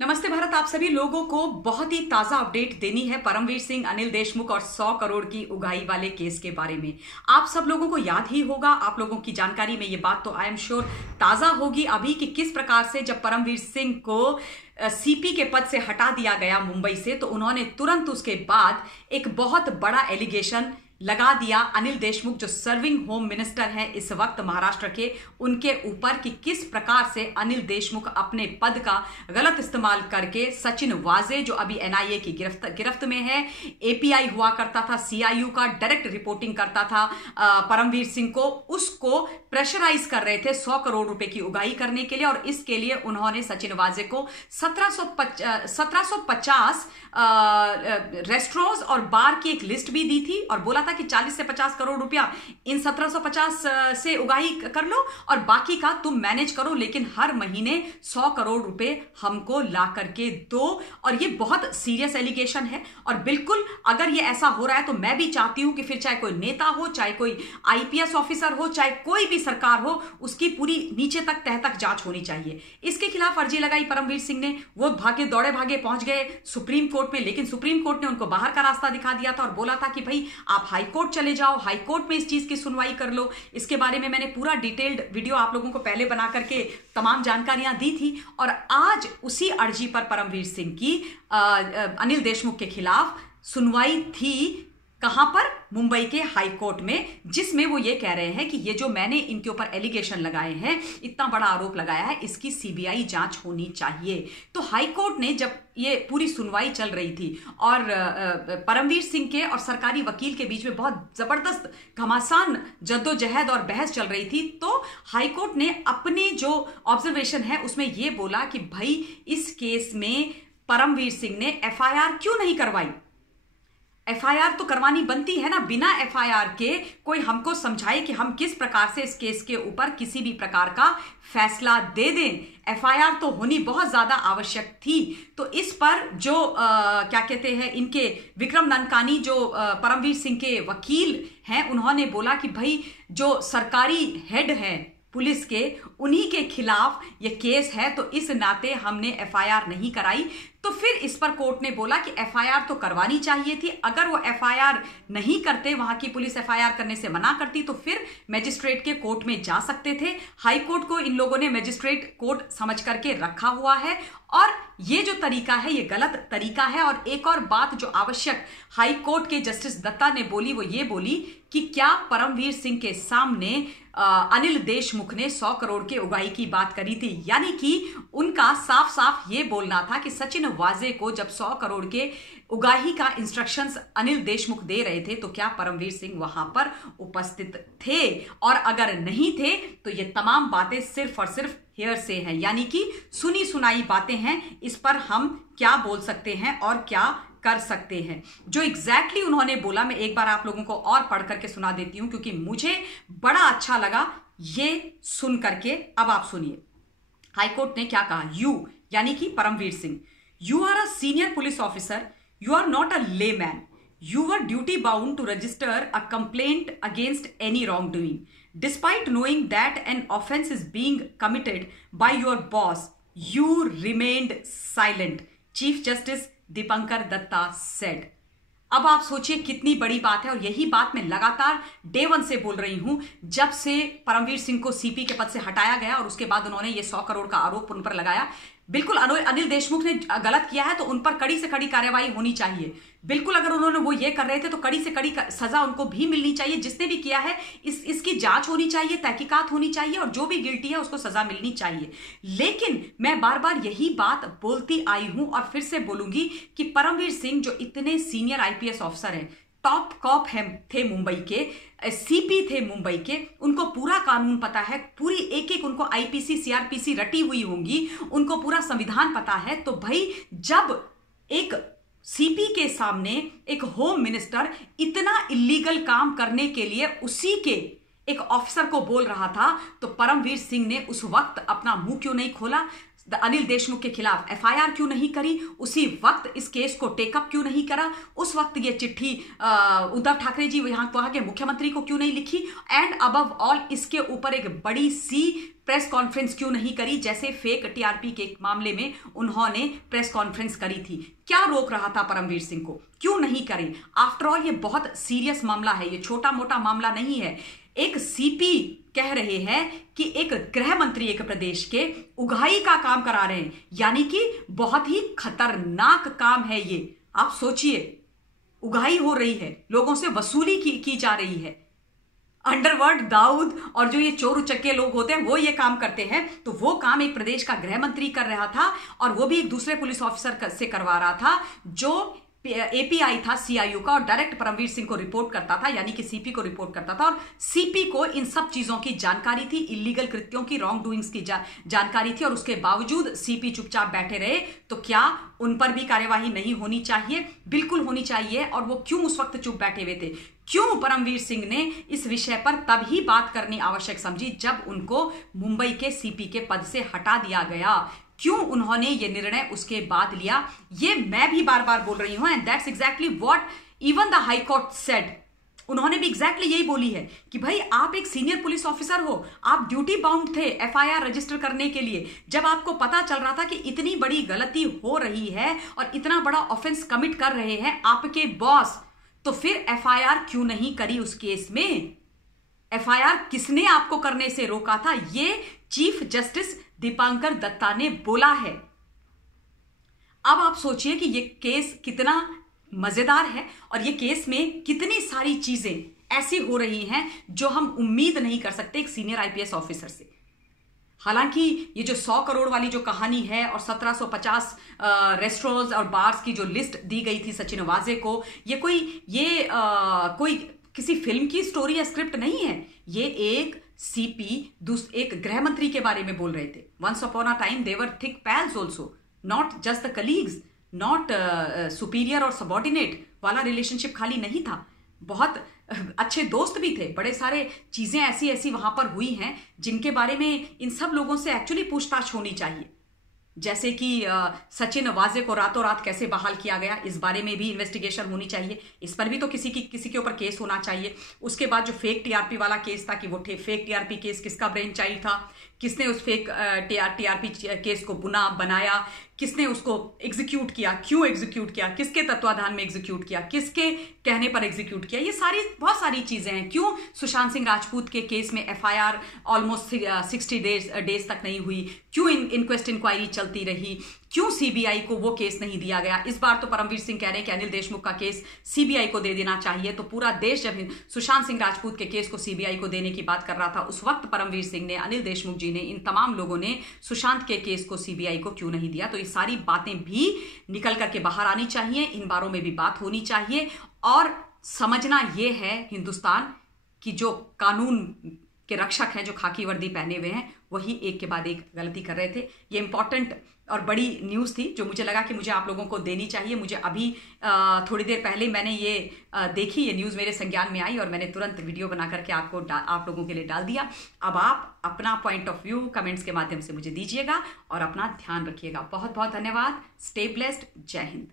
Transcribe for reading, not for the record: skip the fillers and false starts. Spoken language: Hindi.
नमस्ते भारत। आप सभी लोगों को बहुत ही ताजा अपडेट देनी है परमवीर सिंह, अनिल देशमुख और 100 करोड़ की उगाही वाले केस के बारे में। आप सब लोगों को याद ही होगा, आप लोगों की जानकारी में ये बात तो आई एम श्योर ताजा होगी अभी कि किस प्रकार से जब परमवीर सिंह को सीपी के पद से हटा दिया गया मुंबई से, तो उन्होंने तुरंत उसके बाद एक बहुत बड़ा एलिगेशन लगा दिया अनिल देशमुख, जो सर्विंग होम मिनिस्टर हैं इस वक्त महाराष्ट्र के, उनके ऊपर कि किस प्रकार से अनिल देशमुख अपने पद का गलत इस्तेमाल करके सचिन वाजे, जो अभी एनआईए की गिरफ्त में है, एपीआई हुआ करता था, सीआईयू का डायरेक्ट रिपोर्टिंग करता था परमवीर सिंह को, उसको प्रेशराइज कर रहे थे 100 करोड़ रुपए की उगाही करने के लिए। और इसके लिए उन्होंने सचिन वाजे को 1750 रेस्टोरेंट्स और बार की एक लिस्ट भी दी थी और बोला था कि 40 से 50 करोड़ रुपया इन 1750 से उगाही कर लो और बाकी का तुम मैनेज करो, लेकिन हर महीने 100 करोड़ रुपए हमको ला करके दो। और ये बहुत सीरियस एलिगेशन है और बिल्कुल अगर ये ऐसा हो रहा है तो मैं भी चाहती हूं कि फिर चाहे कोई नेता हो, चाहे कोई आईपीएस ऑफिसर हो, चाहे कोई भी सरकार हो, उसकी पूरी नीचे तक तह तक जांच होनी चाहिए। इसके खिलाफ अर्जी लगाई परमवीर सिंह ने, वो भागे दौड़े भागे पहुंच गए सुप्रीम कोर्ट में, लेकिन सुप्रीम कोर्ट ने उनको बाहर का रास्ता दिखा दिया था और बोला था कि भाई आप हाई कोर्ट चले जाओ, हाई कोर्ट में इस चीज की सुनवाई कर लो। इसके बारे में मैंने पूरा डिटेल्ड वीडियो आप लोगों को पहले बना करके तमाम जानकारियां दी थी। और आज उसी अर्जी पर परमवीर सिंह की अनिल देशमुख के खिलाफ सुनवाई थी। कहां पर? मुंबई के हाई कोर्ट में, जिसमें वो ये कह रहे हैं कि ये जो मैंने इनके ऊपर एलिगेशन लगाए हैं, इतना बड़ा आरोप लगाया है, इसकी सीबीआई जांच होनी चाहिए। तो हाई कोर्ट ने जब ये पूरी सुनवाई चल रही थी और परमवीर सिंह के और सरकारी वकील के बीच में बहुत जबरदस्त घमासान जद्दोजहद और बहस चल रही थी, तो हाई कोर्ट ने अपने जो ऑब्जर्वेशन है उसमें ये बोला कि भाई इस केस में परमवीर सिंह ने एफआईआर क्यों नहीं करवाई। एफआईआर तो करवानी बनती है ना, बिना एफआईआर के कोई हमको समझाए कि हम किस प्रकार से इस केस के ऊपर किसी भी प्रकार का फैसला दे दें। एफआईआर तो होनी बहुत ज्यादा आवश्यक थी। तो इस पर जो क्या कहते हैं, इनके विक्रम ननकानी जो परमवीर सिंह के वकील हैं, उन्होंने बोला कि भाई जो सरकारी हेड है पुलिस के, उन्हीं के खिलाफ ये केस है, तो इस नाते हमने एफआईआर नहीं कराई। तो फिर इस पर कोर्ट ने बोला कि एफआईआर तो करवानी चाहिए थी। अगर वो एफआईआर नहीं करते, वहां की पुलिस एफआईआर करने से मना करती, तो फिर मजिस्ट्रेट के कोर्ट में जा सकते थे। हाई कोर्ट को इन लोगों ने मजिस्ट्रेट कोर्ट समझ करके रखा हुआ है और ये जो तरीका है ये गलत तरीका है। और एक और बात जो आवश्यक हाई कोर्ट के जस्टिस दत्ता ने बोली, वो ये बोली कि क्या परमवीर सिंह के सामने अनिल देशमुख ने 100 करोड़ के उगाही की बात करी थी, यानी कि उनका साफ साफ ये बोलना था कि सचिन वाजे को जब 100 करोड़ के उगाही का इंस्ट्रक्शंस अनिल देशमुख दे रहे थे, तो क्या परमवीर सिंह वहां पर उपस्थित थे, और अगर नहीं थे तो ये तमाम बातें सिर्फ और सिर्फ हेयर से हैं, यानी कि सुनी सुनाई बातें हैं। इस पर हम क्या बोल सकते हैं और क्या कर सकते हैं। जो एग्जैक्टली उन्होंने बोला, मैं एक बार आप लोगों को और पढ़ करके सुना देती हूं, क्योंकि मुझे बड़ा अच्छा लगा ये सुन करके। अब आप सुनिए हाईकोर्ट ने क्या कहा। यू यानी कि Paramvir Singh, you are a senior police officer, you are not a layman, you were duty bound to register a complaint against any wrongdoing. Despite knowing that an offense is being committed by your boss, you remained silent, Chief Justice Dipankar Datta said. अब आप सोचिए कितनी बड़ी बात है, और यही बात मैं लगातार डे वन से बोल रही हूं, जब से परमवीर सिंह को सीपी के पद से हटाया गया और उसके बाद उन्होंने ये 100 करोड़ का आरोप उन पर लगाया। बिल्कुल अनिल देशमुख ने गलत किया है तो उन पर कड़ी से कड़ी कार्रवाई होनी चाहिए। बिल्कुल अगर उन्होंने वो ये कर रहे थे तो कड़ी से कड़ी सजा उनको भी मिलनी चाहिए। जिसने भी किया है इसकी जांच होनी चाहिए, तहकीकात होनी चाहिए, और जो भी गिल्टी है उसको सजा मिलनी चाहिए। लेकिन मैं बार बार यही बात बोलती आई हूं और फिर से बोलूंगी कि परमवीर सिंह जो इतने सीनियर आईपीएस ऑफिसर हैं, टॉप कॉप थे मुंबई के, सीपी थे मुंबई के, उनको पूरा कानून पता है, पूरी एक एक उनको आईपीसी सीआरपीसी रटी हुई होंगी, उनको पूरा संविधान पता है। तो भाई जब एक सीपी के सामने एक होम मिनिस्टर इतना इलीगल काम करने के लिए उसी के एक ऑफिसर को बोल रहा था, तो परमवीर सिंह ने उस वक्त अपना मुंह क्यों नहीं खोला। अनिल देशमुख के खिलाफ एफआईआर क्यों नहीं करी, उसी वक्त इस केस को टेकअप क्यों नहीं करा, उस वक्त ये चिट्ठी उद्धव ठाकरे जी वहां के मुख्यमंत्री को क्यों नहीं लिखी, एंड अबव ऑल इसके ऊपर एक बड़ी सी प्रेस कॉन्फ्रेंस क्यों नहीं करी, जैसे फेक टीआरपी के मामले में उन्होंने प्रेस कॉन्फ्रेंस करी थी। क्या रोक रहा था परमवीर सिंह को, क्यों नहीं करी? आफ्टर ऑल ये बहुत सीरियस मामला है, ये छोटा मोटा मामला नहीं है। एक सीपी कह रहे हैं कि एक गृह मंत्री एक प्रदेश के उगाही का काम करा रहे हैं, यानी कि बहुत ही खतरनाक काम है ये। आप सोचिए, उगाही हो रही है, लोगों से वसूली की जा रही है। अंडरवर्ल्ड दाऊद और जो ये चोर उचक्के लोग होते हैं वो ये काम करते हैं, तो वो काम एक प्रदेश का गृह मंत्री कर रहा था, और वो भी एक दूसरे पुलिस ऑफिसर से करवा रहा था जो एपीआई था सीआईयू का, और डायरेक्ट परमवीर सिंह को रिपोर्ट करता था, यानी कि सीपी को रिपोर्ट करता था। और सीपी को इन सब चीजों की जानकारी थी, इलीगल कृत्यों की, रॉन्ग डूइंग्स की जानकारी थी, और उसके बावजूद सीपी चुपचाप बैठे रहे। तो क्या उन पर भी कार्यवाही नहीं होनी चाहिए? बिल्कुल होनी चाहिए। और वो क्यों उस वक्त चुप बैठे हुए थे? क्यों परमवीर सिंह ने इस विषय पर तभी बात करनी आवश्यक समझी जब उनको मुंबई के सीपी के पद से हटा दिया गया? क्यों उन्होंने ये निर्णय उसके बाद लिया? ये मैं भी बार बार बोल रही हूं, and that's exactly what even the high court said. उन्होंने भी एग्जैक्टली यही बोली है कि भाई आप एक सीनियर पुलिस ऑफिसर हो, आप ड्यूटी बाउंड थे एफआईआर रजिस्टर करने के लिए। जब आपको पता चल रहा था कि इतनी बड़ी गलती हो रही है और इतना बड़ा ऑफेंस कमिट कर रहे हैं आपके बॉस, तो फिर एफआईआर क्यों नहीं करी उस केस में? एफआईआर किसने आपको करने से रोका था? ये चीफ जस्टिस दीपांकर दत्ता ने बोला है। अब आप सोचिए कि ये केस कितना मजेदार है, और ये केस में कितनी सारी चीजें ऐसी हो रही हैं जो हम उम्मीद नहीं कर सकते एक सीनियर आईपीएस ऑफिसर से। हालांकि ये जो 100 करोड़ वाली जो कहानी है और 1750 रेस्टोरेंट्स और बार्स की जो लिस्ट दी गई थी सचिन वाजे को, ये कोई किसी फिल्म की स्टोरी या स्क्रिप्ट नहीं है। ये एक सीपी एक गृह मंत्री के बारे में बोल रहे थे। Once upon a time they were thick pals also, not just the colleagues, not superior और सबॉर्डिनेट वाला रिलेशनशिप खाली नहीं था, बहुत अच्छे दोस्त भी थे। बड़े सारे चीजें ऐसी वहां पर हुई हैं जिनके बारे में इन सब लोगों से एक्चुअली पूछताछ होनी चाहिए। जैसे कि सचिन वाजे को रातों रात कैसे बहाल किया गया, इस बारे में भी इन्वेस्टिगेशन होनी चाहिए। इस पर भी तो किसी के ऊपर केस होना चाहिए। उसके बाद जो फेक टीआरपी वाला केस था कि वो फेक टीआरपी केस किसका ब्रेन चाइल्ड था, किसने उस फेक टीआरपी केस को बनाया, किसने उसको एग्जीक्यूट किया, क्यों एग्जीक्यूट किया, किसके तत्वाधान में एग्जीक्यूट किया, किसके कहने पर एग्जीक्यूट किया, ये बहुत सारी चीजें हैं। क्यों सुशांत सिंह राजपूत के केस में एफआईआर ऑलमोस्ट 60 डेज तक नहीं हुई, क्यों इंक्वेस्ट इंक्वायरी चलती रही, क्यों सीबीआई को वो केस नहीं दिया गया? इस बार तो परमवीर सिंह कह रहे हैं कि अनिल देशमुख का केस सीबीआई को दे देना चाहिए। तो पूरा देश जब सुशांत सिंह राजपूत के केस को सीबीआई को देने की बात कर रहा था, उस वक्त परमवीर सिंह ने, अनिल देशमुख जी ने, इन तमाम लोगों ने सुशांत के केस को सीबीआई को क्यों नहीं दिया? तो ये सारी बातें भी निकल करके बाहर आनी चाहिए, इन बारों में भी बात होनी चाहिए। और समझना यह है हिंदुस्तान की जो कानून के रक्षक हैं, जो खाकी वर्दी पहने हुए हैं, वही एक के बाद एक गलती कर रहे थे। ये इंपॉर्टेंट और बड़ी न्यूज़ थी जो मुझे लगा कि मुझे आप लोगों को देनी चाहिए। मुझे अभी थोड़ी देर पहले मैंने ये देखी, ये न्यूज़ मेरे संज्ञान में आई और मैंने तुरंत वीडियो बना करके आप लोगों के लिए डाल दिया। अब आप अपना पॉइंट ऑफ व्यू कमेंट्स के माध्यम से मुझे दीजिएगा और अपना ध्यान रखिएगा। बहुत बहुत धन्यवाद। Stay blessed. जय हिंद।